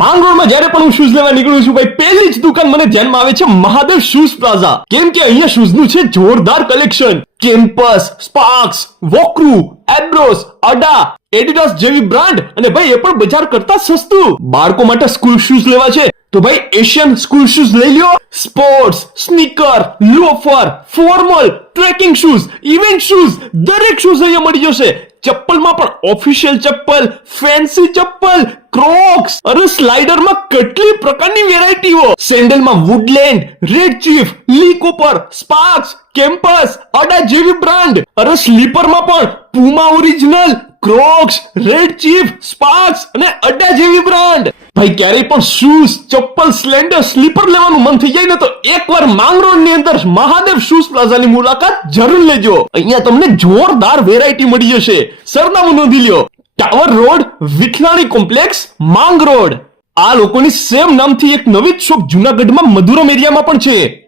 માંગરોળમાં જ્યારે પણ હું શૂઝ લેવા નીકળું છું ભાઈ, પહેલી જ દુકાન મને ધ્યાનમાં આવે છે મહાદેવ શૂઝ પ્લાઝા. કેમ કે અહીંયા શૂઝનું છે જોરદાર કલેક્શન. કેમ્પસ, સ્પાર્ક્સ, વોકરૂ, એબ્રોસ, અડા, એડિડાસ જેવી બ્રાન્ડ, અને ભાઈ એ પણ બજાર કરતા સસ્તું. બાળકો માટે સ્કૂલ શૂઝ લેવા છે તો ભાઈ એશિયન સ્કૂલ શૂઝ લઈ લ્યો. Sports, sneaker, loafer, formal, trekking shoes, event shoes, દરેક શૂઝ અહીંયા મળી જશે. ચપ્પલમાં પણ ઓફિશિયલ ચપ્પલ, ફેન્સી ચપ્પલ, ક્રોક્સ, અરે સ્લાઇડરમાં કેટલી પ્રકારની વેરાયટીઓ. સેન્ડલમાં વુડલેન્ડ, રેડ ચીફ, લી કૂપર, સ્પાર્ક્સ, કેમ્પસ, અડા જેવી બ્રાન્ડ. અરે સ્લીપરમાં પણ Puma original, Crocs, red chief, sparks અને અડા જેવી બ્રાન્ડ. ભાઈ ક્યારેય પણ શૂઝ, ચપ્પલ, સ્લેન્ડર, સ્લીપર લેવાનું મન થઈ જાય ને તો એકવાર માંગરોળની અંદર મહાદેવ શૂઝ પ્લાઝાની મુલાકાત જરૂર લેજો. અહીંયા તમને જોરદાર વેરાયટી મળી જશે. સરનામું નોંધી લ્યો. Tower road, Vithlani complex, Mangrol. આ લોકોની સેમ નામથી એક નવી જ શોપ જુનાગઢમાં મધુરમ એરિયામાં પણ છે.